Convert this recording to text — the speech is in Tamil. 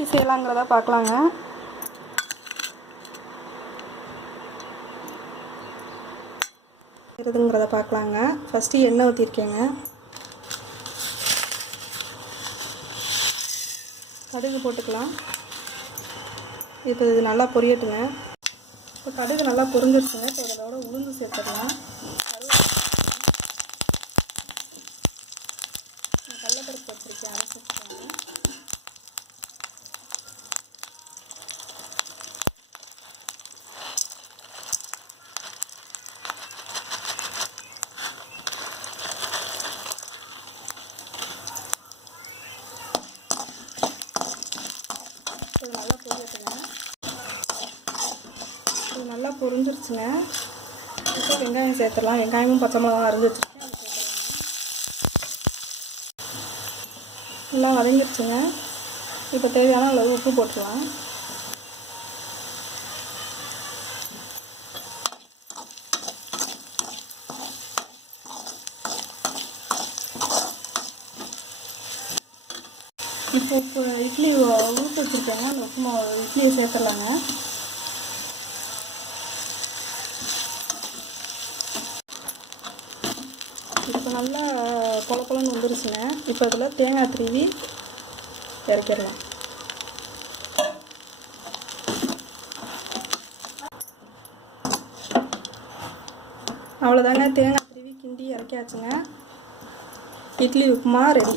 எப்படி செய்யலாங்கிறத பார்க்கலாங்க. செய்கிறதுங்கிறத பார்க்கலாங்க. ஃபஸ்ட்டு எண்ணெய் ஊற்றிருக்கேங்க. கடுகு போட்டுக்கலாம். இப்போ இது நல்லா பொரியட்டுங்க. இப்போ கடுகு நல்லா பொரிஞ்சிருச்சுங்க. இப்போ இதோட உளுந்து சேர்த்துக்கலாம். கடலைப்பருப்பு வச்சுருக்கேன், அதை சேர்த்துக்கோங்க. இது நல்லா பொரியட்டுங்க. இது நல்லா பொரிஞ்சிருச்சுங்க. இப்போ வெங்காயம் சேர்த்துடலாம். வெங்காயமும் பச்சை மிளகாய் அரிஞ்சு வச்சுருக்கேன், அதை சேர்த்துடலாங்க. நல்லா வதங்கிடுச்சுங்க. இப்போ தேவையான அளவு உப்பு போட்டுடலாம். இப்போ இட்லி ஊற்றி வச்சுருக்கேங்க. அந்த உப்புமா இட்லியை சேர்த்துடலாங்க. இப்போ நல்லா கொல கொலன்னு வந்துருச்சுங்க. இப்போ இதில் தேங்காய் திருவி இறக்கிடலாம். அவ்வளோதாங்க, தேங்காய் திருவி கிண்டி இறக்கியாச்சுங்க. இட்லி உப்புமா ரெடி.